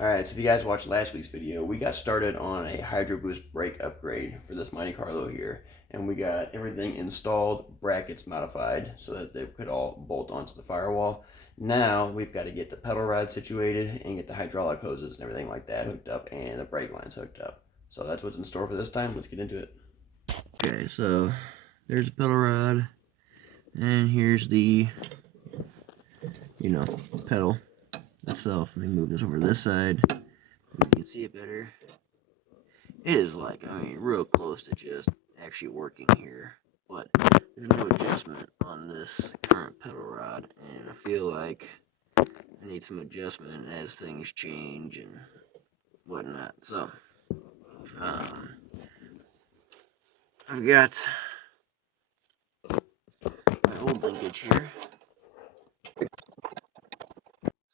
Alright, so if you guys watched last week's video, we got started on a Hydroboost brake upgrade for this Monte Carlo here. And we got everything installed, brackets modified, so that they could all bolt onto the firewall. Now, we've got to get the pedal rod situated and get the hydraulic hoses and everything like that hooked up and the brake lines hooked up. So that's what's in store for this time. Let's get into it. Okay, so there's the pedal rod. And here's the, pedal itself. Let me move this over to this side. You can see it better. It is real close to just actually working here, but there's no adjustment on this current pedal rod, and I feel like I need some adjustment as things change and whatnot. So, I've got my old linkage here.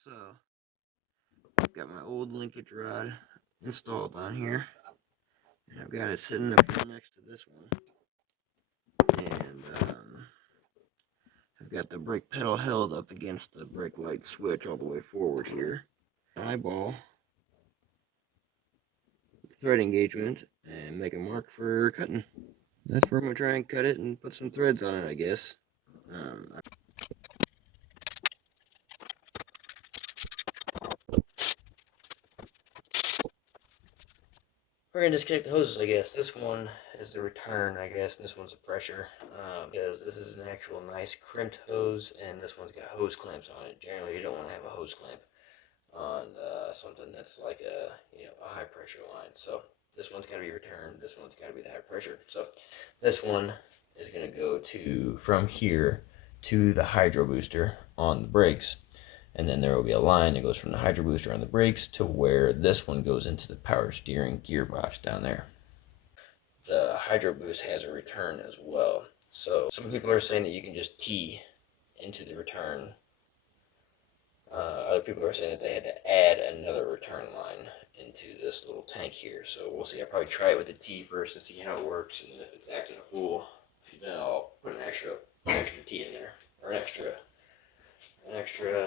So, I've got my old linkage rod installed on here, and I've got it sitting up here next to this one, and I've got the brake pedal held up against the brake light switch all the way forward here. Eyeball thread engagement and make a mark for cutting. That's where I'm going to try and cut it and put some threads on it, I guess. We're going to disconnect the hoses, I guess. This one is the return, I guess, and this one's the pressure. Because this is an actual nice crimped hose, and this one's got hose clamps on it. Generally, you don't want to have a hose clamp on something that's like a high pressure line. So this one's got to be returned. This one's got to be the high pressure. So this one is going to go to from here to the hydro booster on the brakes, and then there will be a line that goes from the hydro booster on the brakes to where this one goes into the power steering gearbox down there. The hydro boost has a return as well. So some people are saying that you can just key into the return. Other people are saying that they had to add another return line into this little tank here. So we'll see. I'll probably try it with the T first and see how it works. And if it's acting a fool, then I'll put an extra T in there, or an extra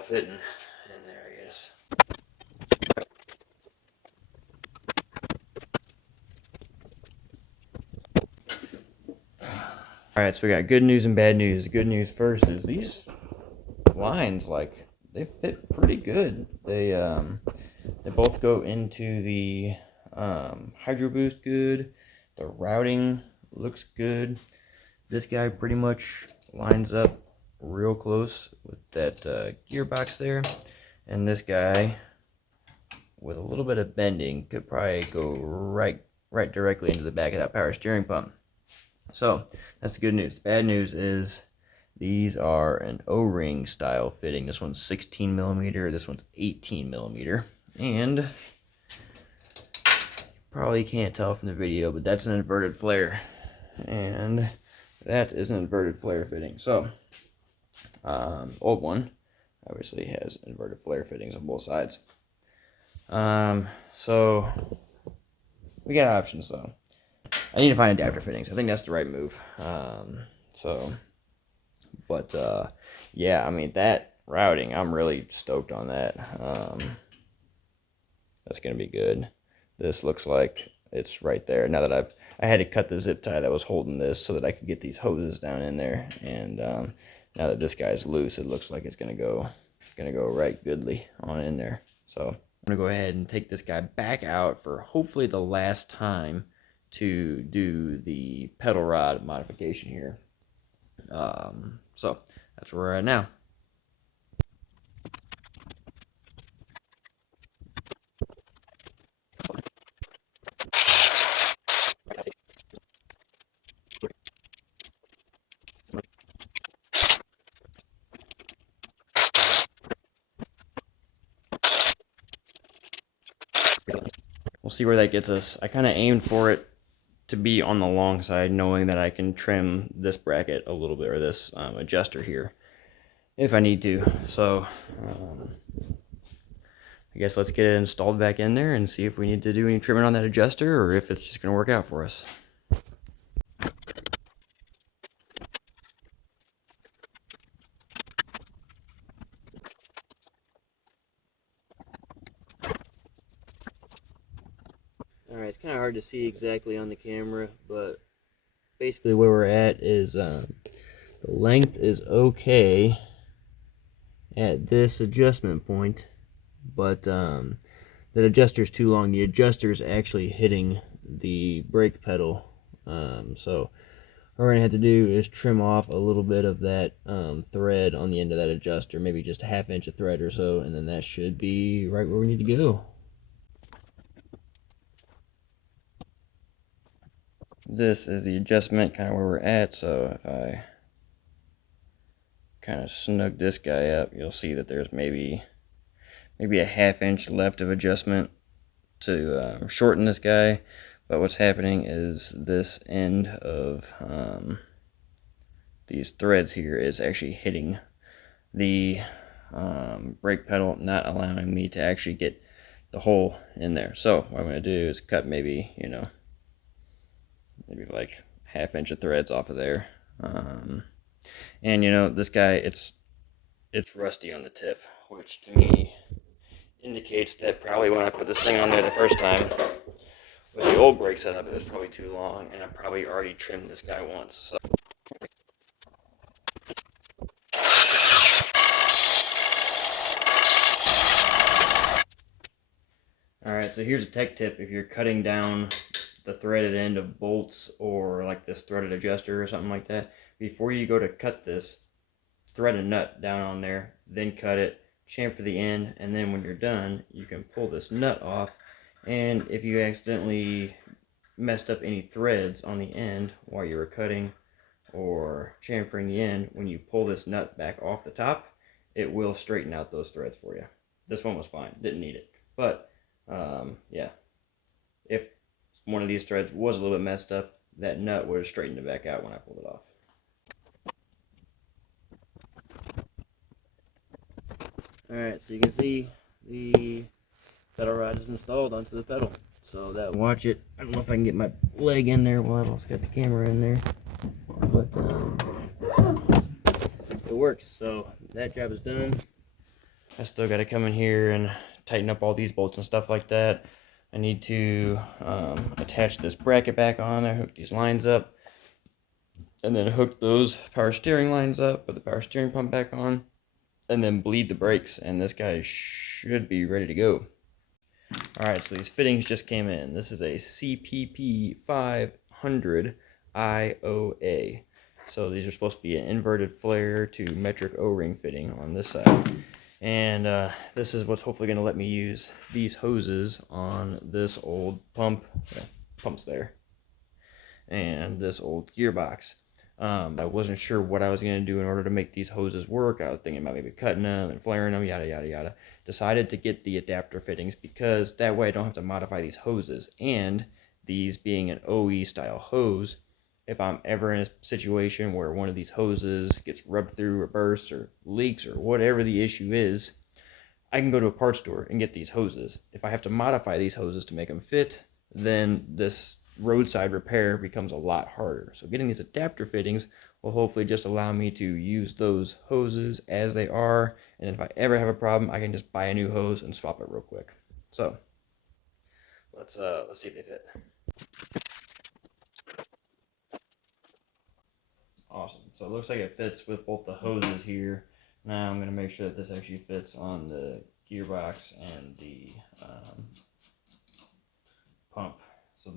fitting in there, I guess. Alright, so we got good news and bad news. Good news first is these lines, they fit pretty good. They both go into the Hydroboost good. The routing looks good. This guy pretty much lines up real close with that gearbox there, and this guy with a little bit of bending could probably go right directly into the back of that power steering pump. So that's the good news. Bad news is these are an O-ring style fitting. This one's 16 millimeter. This one's 18 millimeter. And probably can't tell from the video, but that's an inverted flare. And that is an inverted flare fitting. So, old one obviously has inverted flare fittings on both sides. So we got options though. I need to find adapter fittings. I think that's the right move. Yeah, I mean, that routing, I'm really stoked on that. That's gonna be good. This looks like it's right there. Now that I had to cut the zip tie that was holding this so that I could get these hoses down in there, and now that this guy's loose, it looks like it's gonna go right goodly on in there. So I'm gonna go ahead and take this guy back out for hopefully the last time to do the pedal rod modification here. So that's where we're at now. We'll see where that gets us. I kind of aimed for it to be on the long side, knowing that I can trim this bracket a little bit, or this adjuster here, if I need to. So I guess let's get it installed back in there and see if we need to do any trimming on that adjuster, or if it's just going to work out for us. Alright, it's kind of hard to see exactly on the camera, but basically where we're at is the length is okay at this adjustment point, but the adjuster's too long. The adjuster's actually hitting the brake pedal, so what we're gonna have to do is trim off a little bit of that thread on the end of that adjuster, maybe just a ½ inch of thread or so, and then that should be right where we need to go. This is the adjustment, kind of where we're at, so if I kind of snug this guy up, you'll see that there's maybe a ½ inch left of adjustment to shorten this guy. But what's happening is this end of these threads here is actually hitting the brake pedal, not allowing me to actually get the hole in there. So what I'm going to do is cut maybe like ½ inch of threads off of there. And this guy, it's rusty on the tip, which to me indicates that probably when I put this thing on there the first time with the old brake setup, it was probably too long, and I probably already trimmed this guy once. So alright, so here's a tech tip. If you're cutting down the threaded end of bolts or like this threaded adjuster or something like that, before you go to cut this, thread a nut down on there, then cut it, chamfer the end, and then when you're done, you can pull this nut off. And if you accidentally messed up any threads on the end while you were cutting or chamfering the end, when you pull this nut back off the top, it will straighten out those threads for you. This one was fine, didn't need it. But yeah, if one of these threads was a little bit messed up, that nut would have straightened it back out when I pulled it off. Alright, so you can see the pedal rod is installed onto the pedal. So that, watch it. I don't know if I can get my leg in there while I've also got the camera in there. But it works. So that job is done. I still got to come in here and tighten up all these bolts and stuff like that. I need to attach this bracket back on there, hook these lines up, and then hook those power steering lines up, put the power steering pump back on, and then bleed the brakes, and this guy should be ready to go. Alright, so these fittings just came in. This is a CPP 500 IOA. So these are supposed to be an inverted flare to metric O-ring fitting on this side. And this is what's hopefully going to let me use these hoses on this old pump. Pump's there. And this old gearbox. I wasn't sure what I was going to do in order to make these hoses work. I was thinking about maybe cutting them and flaring them, yada, yada, yada. Decided to get the adapter fittings because that way I don't have to modify these hoses. And these being an OE style hose, if I'm ever in a situation where one of these hoses gets rubbed through or bursts or leaks or whatever the issue is, I can go to a parts store and get these hoses. If I have to modify these hoses to make them fit, then this roadside repair becomes a lot harder. So getting these adapter fittings will hopefully just allow me to use those hoses as they are, and if I ever have a problem, I can just buy a new hose and swap it real quick. So let's see if they fit. Awesome. So it looks like it fits with both the hoses here. Now I'm going to make sure that this actually fits on the gearbox and the pump. So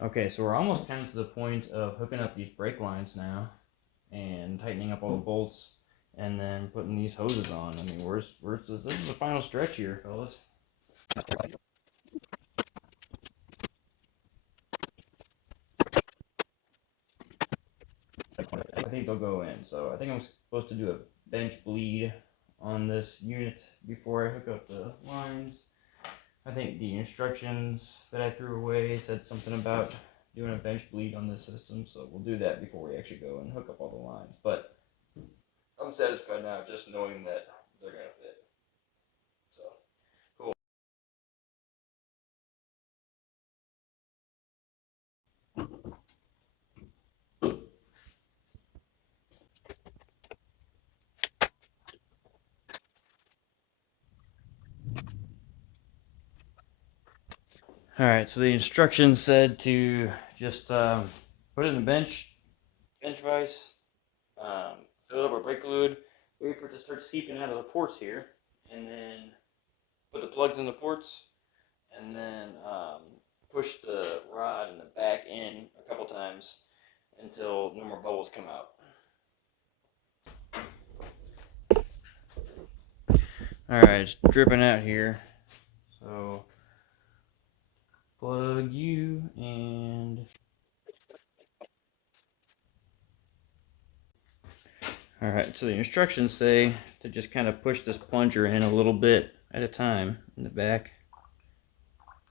okay, so we're almost kind of to the point of hooking up these brake lines now and tightening up all the bolts and then putting these hoses on. I mean, this is the final stretch here, fellas. I think they'll go in. So I think I'm supposed to do a bench bleed on this unit before I hook up the lines. I think the instructions that I threw away said something about doing a bench bleed on this system, so we'll do that before we actually go and hook up all the lines. But I'm satisfied now just knowing that they're gonna fit. So cool. All right, so the instructions said to just put it in the bench vise, um, fill it up with brake fluid, wait for it to start seeping out of the ports here, and then put the plugs in the ports, and then push the rod in the back in a couple times until no more bubbles come out. All right, it's dripping out here, so plug you and. All right, so the instructions say to just kind of push this plunger in a little bit at a time in the back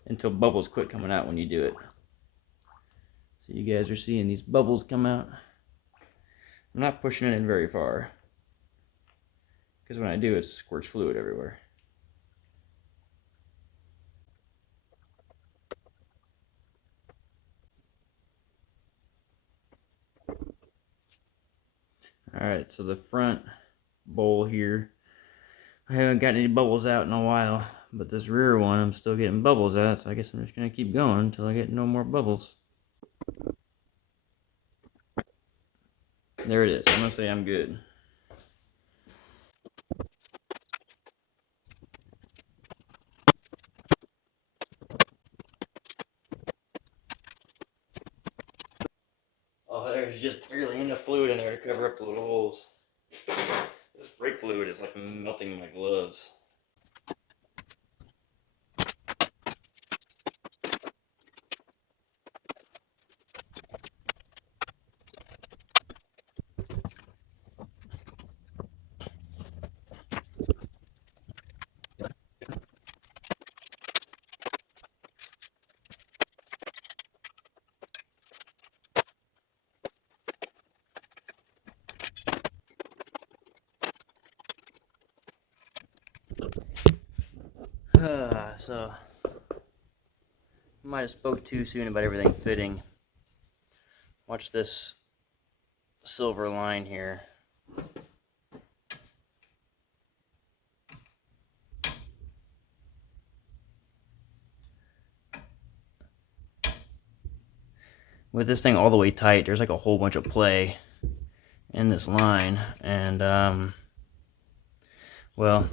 until bubbles quit coming out when you do it. So you guys are seeing these bubbles come out. I'm not pushing it in very far because when I do, it squirts fluid everywhere. All right, so the front bowl here, I haven't gotten any bubbles out in a while, but this rear one, I'm still getting bubbles out, so I guess I'm just gonna keep going until I get no more bubbles. There it is. I'm gonna say I'm good. Oh, there's just barely enough fluid in there to cover up the little holes. This brake fluid is like melting my gloves. So might have spoke too soon about everything fitting. Watch this silver line here. With this thing all the way tight, there's like a whole bunch of play in this line, and well,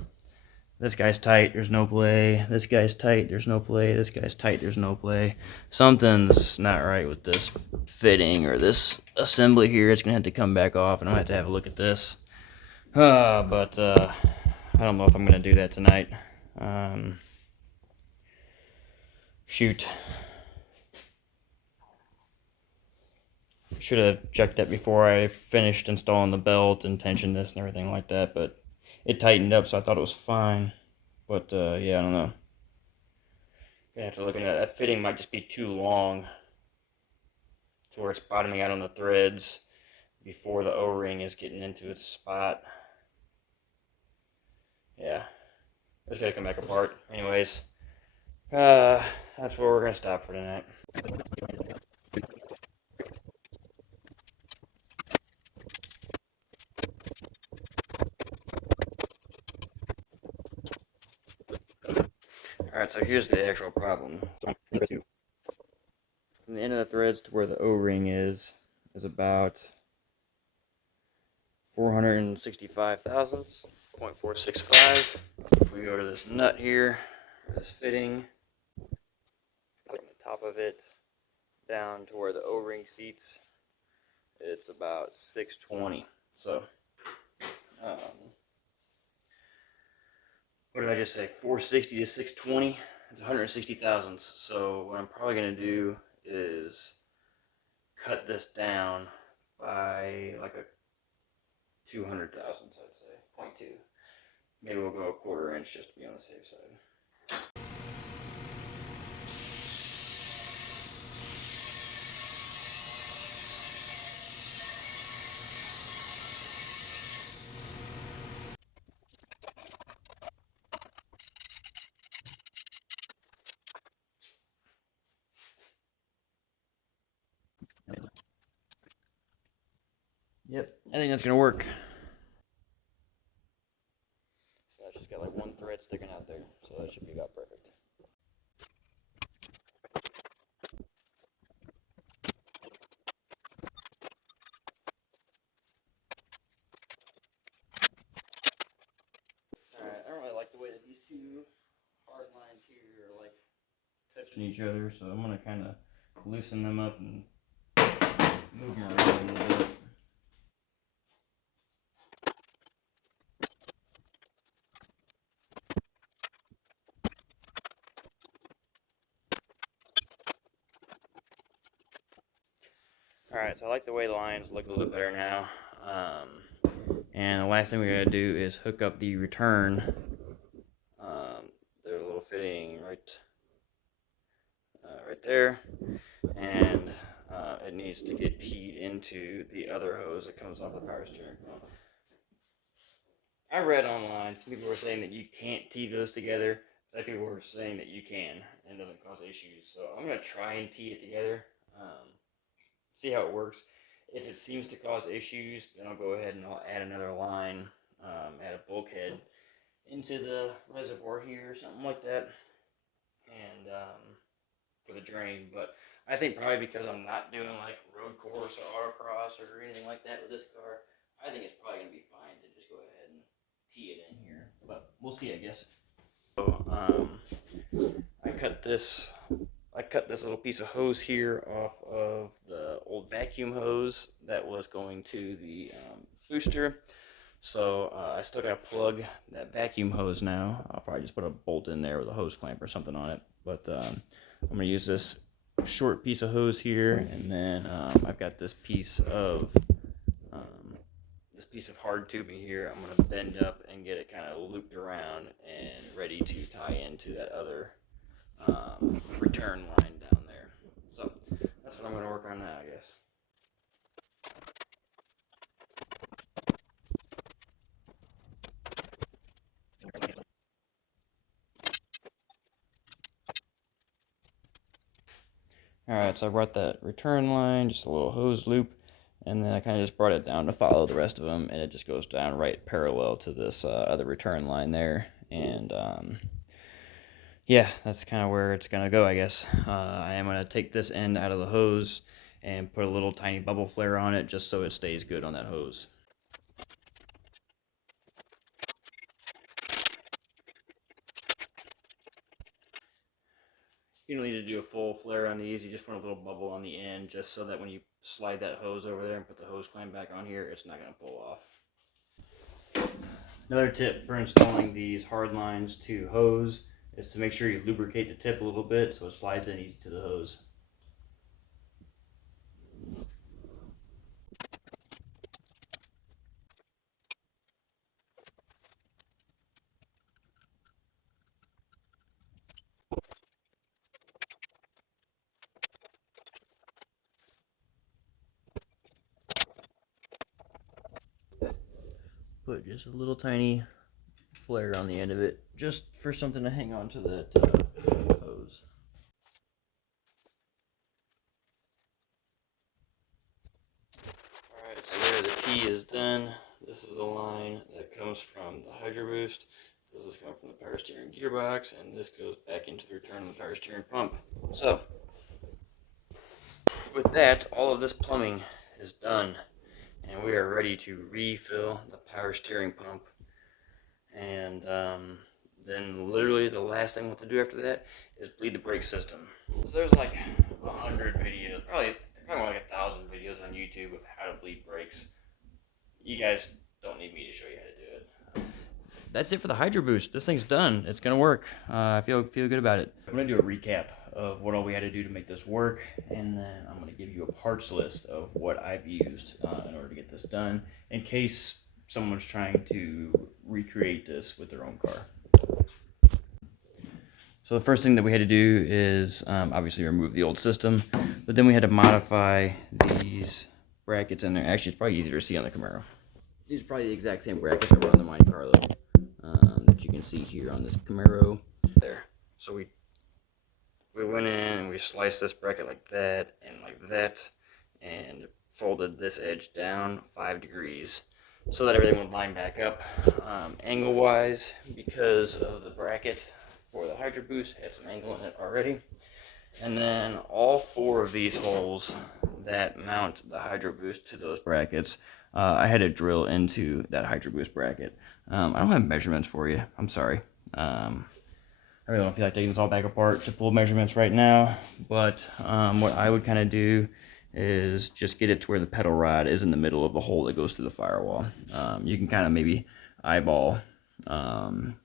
this guy's tight, there's no play. This guy's tight, there's no play. This guy's tight, there's no play. Something's not right with this fitting or this assembly here. It's gonna have to come back off, and I'm gonna have to have a look at this. But I don't know if I'm gonna do that tonight. Shoot. Should have checked that before I finished installing the belt and tensioned this and everything like that, but it tightened up, so I thought it was fine. But yeah, I don't know. Gonna have to look into that. That fitting might just be too long to where it's bottoming out on the threads before the O-ring is getting into its spot. Yeah, it's gotta come back apart. Anyways, that's where we're gonna stop for tonight. All right, so here's the actual problem. From the end of the threads to where the O-ring is about 465 thousandths, 0.465. If we go to this nut here, this fitting, from the top of it down to where the O-ring seats, it's about 620. So, um, what did I just say? 460 to 620. It's 160 thousandths. So what I'm probably gonna do is cut this down by like a 200 thousandths, I'd say, 0.2. Maybe we'll go a quarter inch just to be on the safe side. Yep, I think that's gonna work. So that's just got like one thread sticking out there, so that should be about perfect. here are like touching each other, so I'm gonna kind of loosen them up and move them around a little bit. Alright, so I like the way the lines look a little bit better now. And the last thing we gotta do is hook up the return. There's a little fitting right there, and it needs to get teed into the other hose that comes off the power steering pump. I read online, some people were saying that you can't tee those together. Other people were saying that you can, and it doesn't cause issues. So I'm gonna try and tee it together. See how it works. If it seems to cause issues, then I'll go ahead and I'll add another line, add a bulkhead into the reservoir here, something like that, and for the drain. But I think probably because I'm not doing like road course or autocross or anything like that with this car, I think it's probably gonna be fine to just go ahead and tee it in here. But we'll see, I guess. So I cut this little piece of hose here off of the old vacuum hose that was going to the booster. So I still got to plug that vacuum hose now. I'll probably just put a bolt in there with a hose clamp or something on it. But I'm going to use this short piece of hose here, and then I've got this piece of hard tubing here. I'm going to bend up and get it kind of looped around and ready to tie into that other return line down there. So that's what I'm going to work on now, I guess. Alright, so I brought that return line, just a little hose loop, and then I kind of just brought it down to follow the rest of them, and it just goes down right parallel to this other return line there. And yeah, that's kind of where it's going to go, I guess. I am going to take this end out of the hose and put a little tiny bubble flare on it just so it stays good on that hose. You don't need to do a full flare on these, you just put a little bubble on the end just so that when you slide that hose over there and put the hose clamp back on here, it's not going to pull off. Another tip for installing these hard lines to hose is to make sure you lubricate the tip a little bit so it slides in easy to the hose. Put just a little tiny flare on the end of it, just for something to hang on to that hose. Alright, so there the tee is done. This is a line that comes from the Hydroboost. This is coming from the power steering gearbox, and this goes back into the return of the power steering pump. So, with that, all of this plumbing is done, and we are ready to refill the power steering pump. And then literally the last thing we'll have to do after that is bleed the brake system. So there's like 100 videos, probably like 1,000 videos on YouTube of how to bleed brakes. You guys don't need me to show you how to do it. That's it for the Hydroboost. This thing's done. It's gonna work. I feel good about it. I'm gonna do a recap of what all we had to do to make this work, and then I'm gonna give you a parts list of what I've used in order to get this done, in case someone's trying to recreate this with their own car. So the first thing that we had to do is obviously remove the old system, but then we had to modify these brackets in there. Actually, it's probably easier to see on the Camaro. These are probably the exact same brackets that were on the Monte Carlo that you can see here on this Camaro. There. So we went in and we sliced this bracket like that and like that, and folded this edge down 5 degrees so that everything would line back up angle wise, because of the bracket for the Hydroboost had some angle in it already. And then all 4 of these holes that mount the Hydroboost to those brackets, I had to drill into that Hydroboost bracket. I don't have measurements for you, I'm sorry. I really don't feel like taking this all back apart to pull measurements right now, but what I would kind of do is just get it to where the pedal rod is in the middle of the hole that goes through the firewall. You can kind of maybe eyeball um,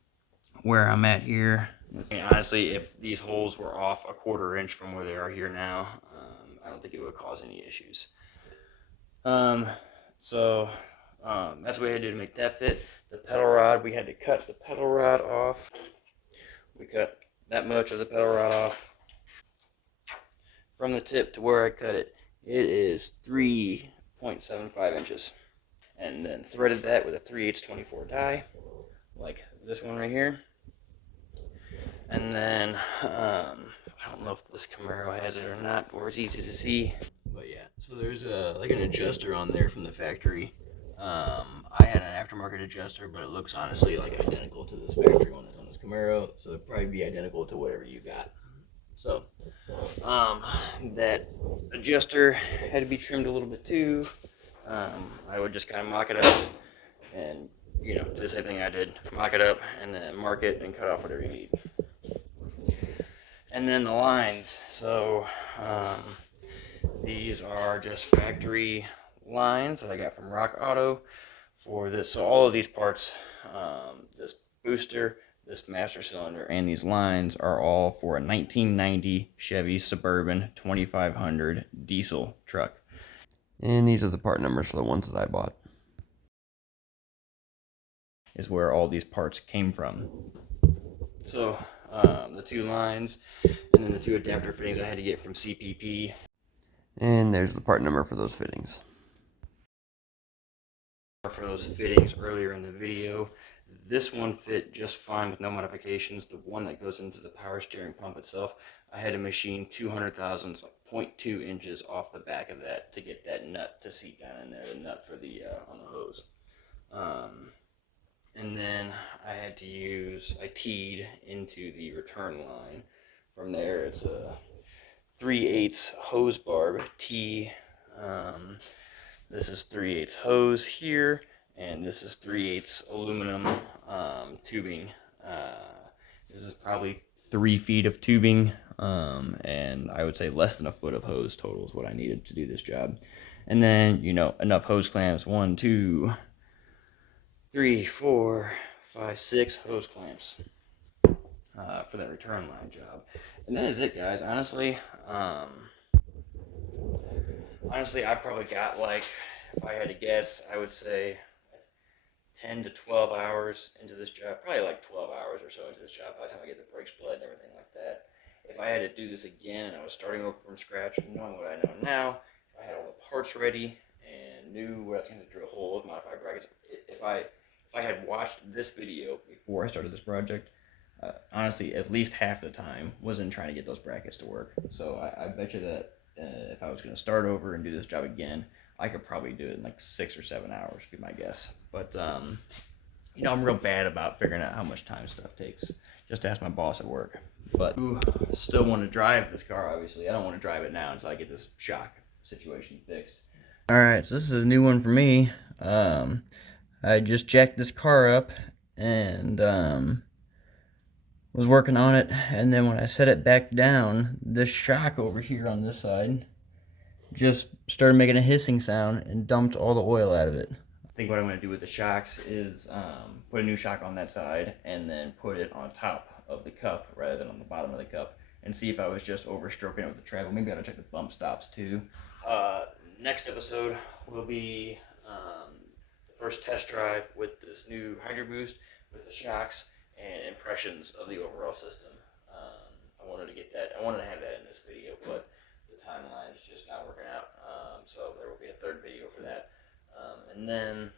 where I'm at here. I mean, honestly, if these holes were off a 1/4 inch from where they are here now, I don't think it would cause any issues. Um, so that's what we had to do to make that fit. The pedal rod, we had to cut the pedal rod off. We cut that much of the pedal rod off from the tip to where I cut it. It is 3.75 inches. And then threaded that with a 3/8 24 die, like this one right here. And then, I don't know if this Camaro has it or not, or it's easy to see. But yeah, so there's like an adjuster on there from the factory. I had an aftermarket adjuster, but it looks honestly like identical to this factory one that's on this Camaro, so it'd probably be identical to whatever you got. So, that adjuster had to be trimmed a little bit too. I would just kind of mock it up and, do the same thing I did. Mock it up and then mark it and cut off whatever you need. And then the lines. So, these are just factory lines that I got from Rock Auto for this. So all of these parts, this booster, this master cylinder, and these lines are all for a 1990 Chevy Suburban 2500 diesel truck. And these are the part numbers for the ones that I bought. Is where all these parts came from. So the 2 lines and then the 2 adapter fittings I had to get from CPP. And there's the part number for those fittings. For those fittings earlier in the video. This one fit just fine with no modifications. The one that goes into the power steering pump itself, I had to machine 200 thousandths, 0.2 inches off the back of that to get that nut to seat down in there, the nut for the on the hose. And then I teed into the return line. From there, it's a 3/8 hose barb tee. This is 3/8 hose here, and this is 3/8 aluminum tubing. This is probably 3 feet of tubing, and I would say less than a foot of hose total is what I needed to do this job. And then, enough hose clamps. 1, 2, 3, 4, 5, 6 hose clamps for that return line job. And that is it, guys. Honestly, I've probably got, like, if I had to guess, I would say 10 to 12 hours into this job. Probably like 12 hours or so into this job by the time I get the brakes bled and everything like that. If I had to do this again and I was starting over from scratch, knowing what I know now, if I had all the parts ready and knew where I was going to drill holes, modify brackets, if I had watched this video before I started this project, honestly, at least half the time was in trying to get those brackets to work. So I bet you that if I was going to start over and do this job again, I could probably do it in like 6 or 7 hours, would be my guess. But, I'm real bad about figuring out how much time stuff takes. Just ask my boss at work. But I still want to drive this car, obviously. I don't want to drive it now until I get this shock situation fixed. Alright, so this is a new one for me. I just jacked this car up and was working on it, and then when I set it back down, this shock over here on this side just started making a hissing sound and dumped all the oil out of it. I think what I'm going to do with the shocks is put a new shock on that side and then put it on top of the cup rather than on the bottom of the cup, and see if I was just overstroking it with the travel. Maybe I ought to check the bump stops too. Next episode will be the first test drive with this new Hydroboost with the shocks and impressions of the overall system. I wanted to have that in this video, but the timeline is just not working out. So there will be a third video for that. And then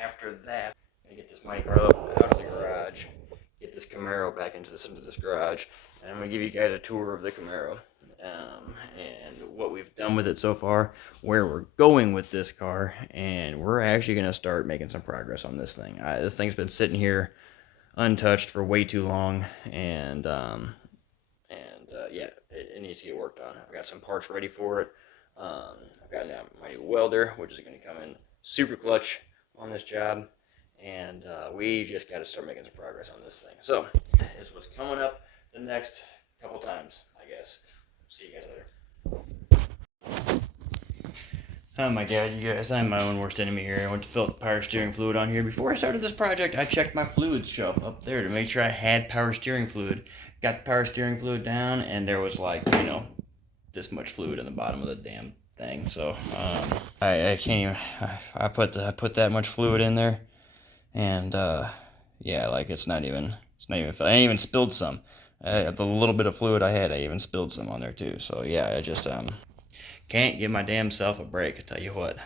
after that, I'm gonna get this mighty car out of the garage, get this Camaro back into this garage, and I'm gonna give you guys a tour of the Camaro. And what we've done with it so far, where we're going with this car, and we're actually going to start making some progress on this thing. This thing's been sitting here untouched for way too long, and yeah, it needs to get worked on. I've got some parts ready for it. I've got my new welder, which is going to come in super clutch on this job, and we just got to start making some progress on this thing. So, this is what's coming up the next couple times, I guess. See you guys later. Oh my god, you guys, I'm my own worst enemy here. I went to fill the power steering fluid on here. Before I started this project, I checked my fluids shelf up there to make sure I had power steering fluid. Got the power steering fluid down, and there was like, this much fluid in the bottom of the damn thing. So, I can't even, I put that much fluid in there, and, yeah, like it's not even filled. I even spilled some. The little bit of fluid I had, I even spilled some on there too. So, yeah, I just, can't give my damn self a break, I tell you what.